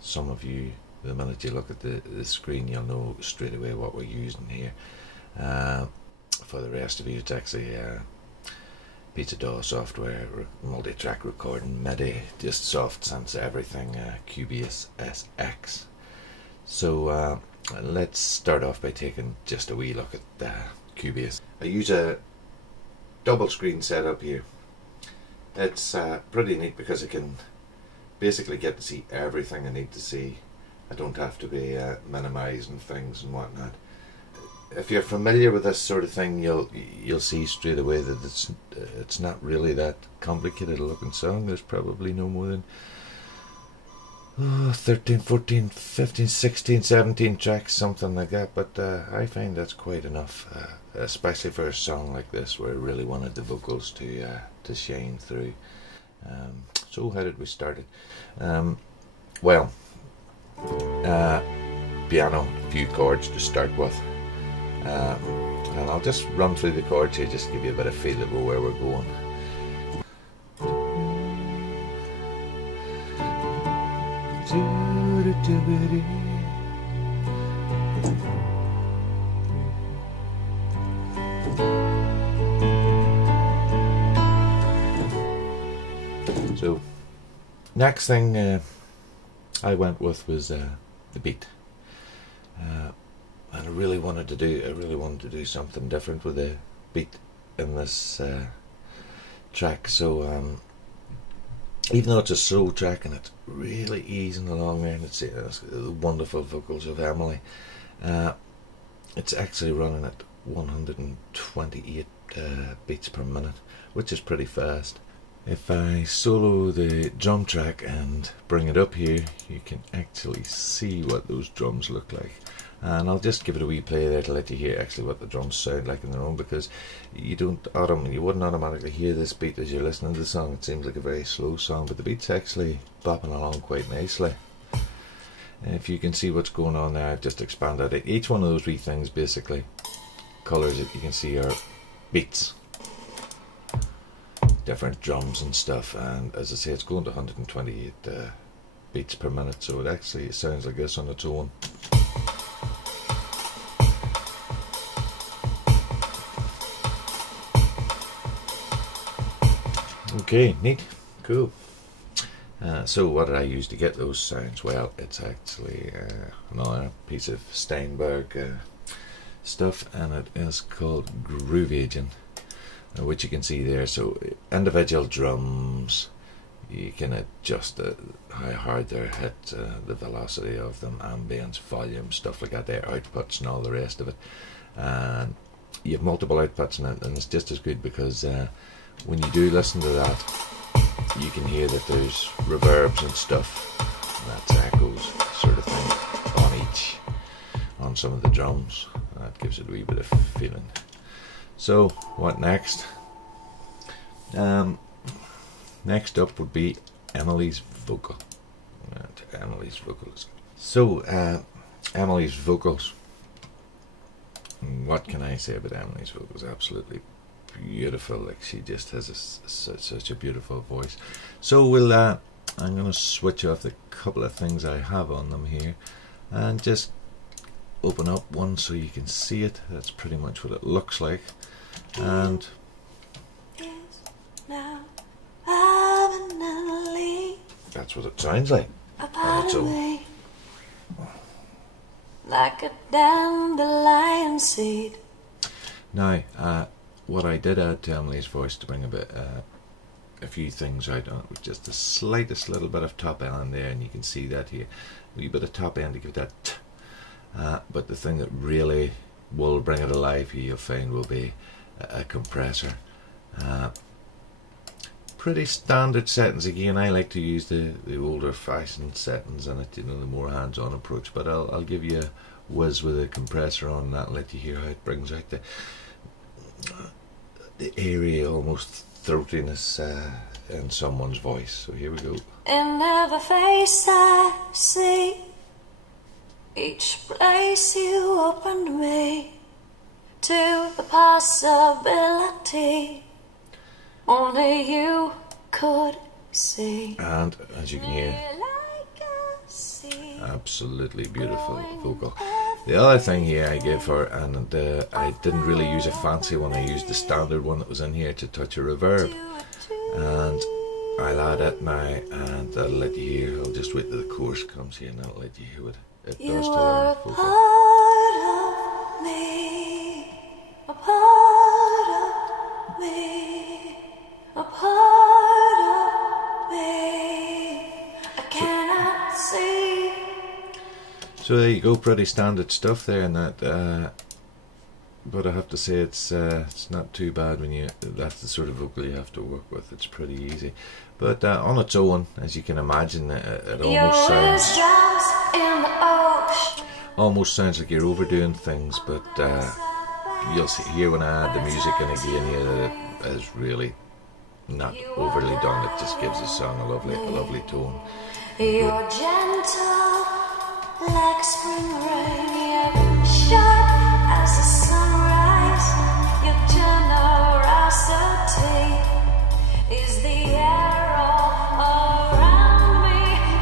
some of you, the minute you look at the screen, you'll know straight away what we're using here. For the rest of you, it's actually Pizza DAW software, multi-track recording, MIDI, just soft sense everything, Cubase SX. So let's start off by taking just a wee look at Cubase. I use a double screen setup here. It's pretty neat because I can basically get to see everything I need to see. I don't have to be minimizing things and whatnot. If you're familiar with this sort of thing, you'll see straight away that it's not really that complicated a looking song. There's probably no more than 13, 14, 15, 16, 17 tracks, something like that, but I find that's quite enough, especially for a song like this where I really wanted the vocals to shine through. So how did we start it? Well, piano, a few chords to start with. And I'll just run through the chords here just to give you a bit of feel of where we're going. So next thing I went with was the beat. And I really wanted to do something different with the beat in this track. So even though it's a slow track and it's really easing along there, and it's the wonderful vocals of Emily, it's actually running at 128 beats per minute, which is pretty fast. If I solo the drum track and bring it up here, you can actually see what those drums look like. And I'll just give it a wee play there to let you hear actually what the drums sound like in their own, because you wouldn't automatically hear this beat as you're listening to the song. It seems like a very slow song, but the beat's actually bopping along quite nicely. And if you can see what's going on there, I've just expanded it. Each one of those wee things, basically, colours that you can see are beats, different drums and stuff. And as I say, it's going to 128 beats per minute, so it actually sounds like this on its own. Okay, neat, cool. So what did I use to get those sounds? Well, it's actually another piece of Steinberg stuff, and it is called Groove Agent, which you can see there. So individual drums, you can adjust how hard they're hit, the velocity of them, ambience, volume, stuff like that, their outputs and all the rest of it. And you have multiple outputs in it, and it's just as good because when you do listen to that, you can hear that there's reverbs and stuff, and that's echoes sort of thing on some of the drums. That gives it a wee bit of feeling. So what next? Next up would be Emily's vocal. And Emily's vocals. So Emily's vocals. What can I say about Emily's vocals? Absolutely beautiful. Like, she just has such a beautiful voice. So we'll I'm going to switch off the couple of things I have on them here and just open up one so you can see it. That's pretty much what it looks like. And that's what it sounds like. Like a dandelion seed. Now, what I did add to Emily's voice to bring a few things out on it was just the slightest little bit of top end there, and you can see that here. A wee bit of top end to give that t. But the thing that really will bring it alive here, you'll find, will be a compressor. Pretty standard settings again. I like to use the older fashioned settings in it, you know, the more hands-on approach, but I'll give you a whiz with a compressor on that and let you hear how it brings out the airy, almost throatiness in someone's voice. So here we go. In every face I see, each place you opened me to the possibility only you could see. And as you can hear, Absolutely beautiful vocal. The other thing here I gave her, and I didn't really use a fancy one, I used the standard one that was in here to touch a reverb. And I'll add it now, and I'll let you hear. I'll just wait till the chorus comes here, and I'll let you hear what it does to the vocal. Part of me, a part of me, a part of me, I cannot see. So there you go, pretty standard stuff there, and that. But I have to say it's not too bad when that's the sort of vocal you have to work with. It's pretty easy, but on its own, as you can imagine, it almost sounds like you're overdoing things. But you'll hear when I add the music in again here that it is really not overly done. It just gives the song a lovely tone. You're gentle like spring rain, yet sharp as the sunrise. Your generosity is the air all around me,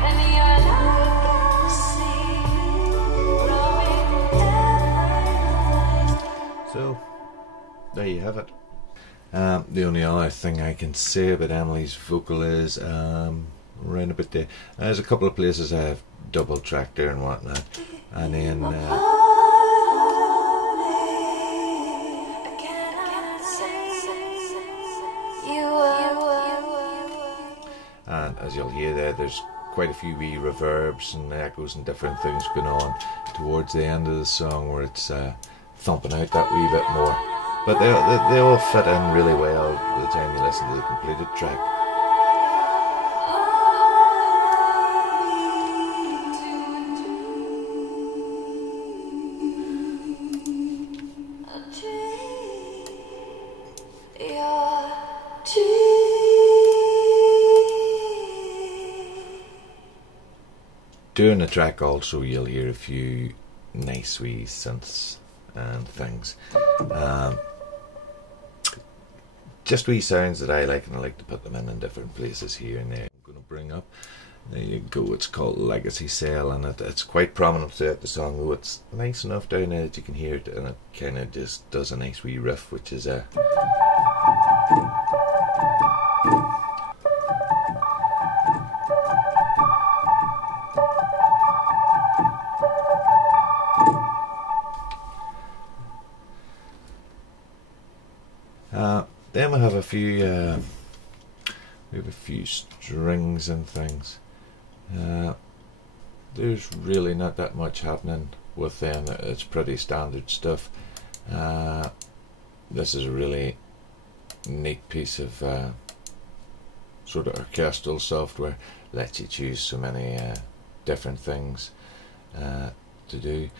and you're like a sea growing every. So there you have it. The only other thing I can say about Emily's vocal is around about there. There's a couple of places I have double tracked there and whatnot, and then and as you'll hear there's quite a few wee reverbs and echoes and different things going on towards the end of the song where it's thumping out that wee bit more, but they all fit in really well by the time you listen to the completed track. During the track also you'll hear a few nice wee synths and things. Just wee sounds that I like, and I like to put them in different places here and there. I'm going to bring up, there you go, it's called Legacy Cell, and it's quite prominent throughout the song, though it's nice enough down there that you can hear it, and it kind of just does a nice wee riff, which is a then we have a few strings and things. There's really not that much happening with them. It's pretty standard stuff. This is a really neat piece of sort of orchestral software. Lets you choose so many different things to do.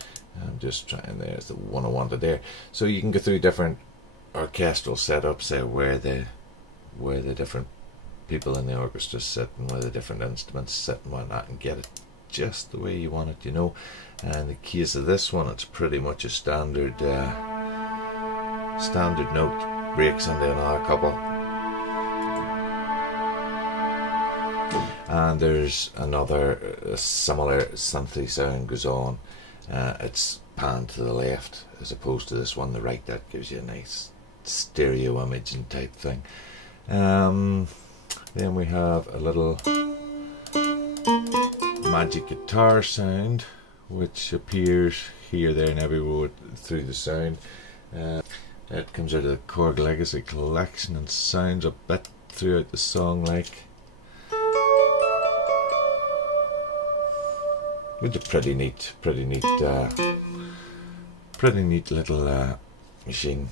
I'm just trying, there's the one I wanted there. So you can go through different orchestral setups where the different people in the orchestra sit and where the different instruments sit and whatnot, and get it just the way you want it, you know. And in the case of this one, it's pretty much a standard standard note, breaks into another couple, and there's another similar synthy sound goes on. It's panned to the left as opposed to this one, the right. That gives you a nice stereo imaging type thing. Then we have a little magic guitar sound which appears here, there and everywhere through the sound. It comes out of the Korg Legacy collection and sounds a bit throughout the song like, with a pretty neat little machine.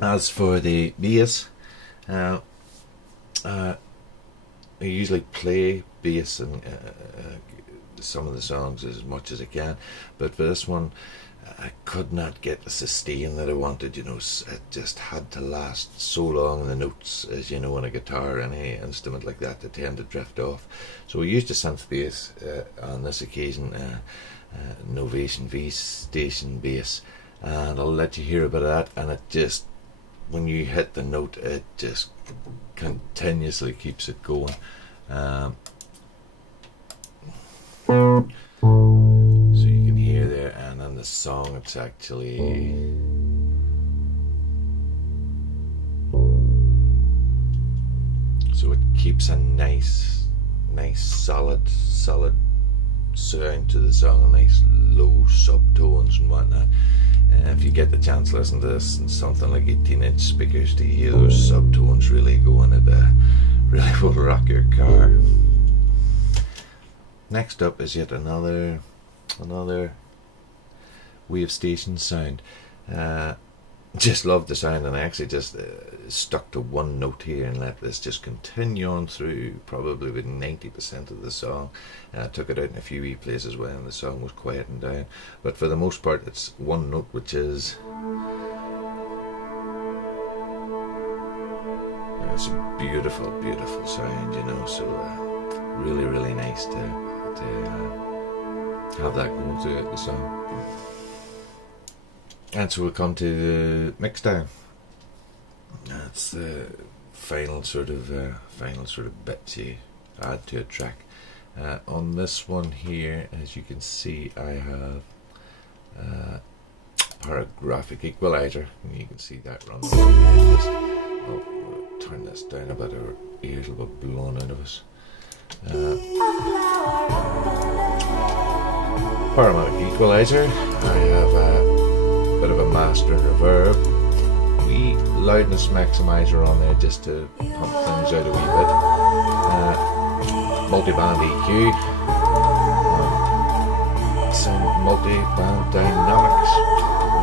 As for the bass, I usually play bass in some of the songs as much as I can, but for this one I could not get the sustain that I wanted, you know. It just had to last so long in the notes, as you know, in a guitar or any instrument like that, they tend to drift off. So we used a synth bass on this occasion, Novation V Station bass, and I'll let you hear a bit of that, and it just, when you hit the note, it just continuously keeps it going. it's actually so it keeps a nice solid sound to the song, nice low subtones and whatnot. If you get the chance to listen to this in something like 18-inch speakers, to hear those subtones really going, it really will rock your car. Next up is yet another wave station sound. Just love the sound, and I actually just stuck to one note here and let this just continue on through probably about 90% of the song. I took it out in a few wee places when the song was quieting down, but for the most part it's one note, which is it's a beautiful sound, you know. So really nice to have that going throughout the song. And so we'll come to the mix down. That's the final sort of bits you add to a track. On this one here, as you can see, I have parographic equalizer, and you can see that running. We'll turn this down a bit, our ears will be blown out of us. Paramatic equalizer. I have a bit of a master and reverb, wee loudness maximizer on there just to pump things out a wee bit, multi-band EQ, some multi-band dynamics,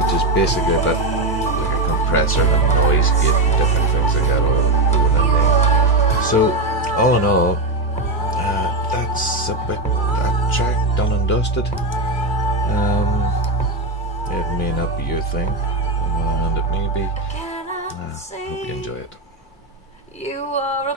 which is basically a bit like a compressor and a noise gate and different things like that all going in there. So all in all, that's a bit that track done and dusted. It may not be your thing, and it may be. Hope you enjoy it. You are a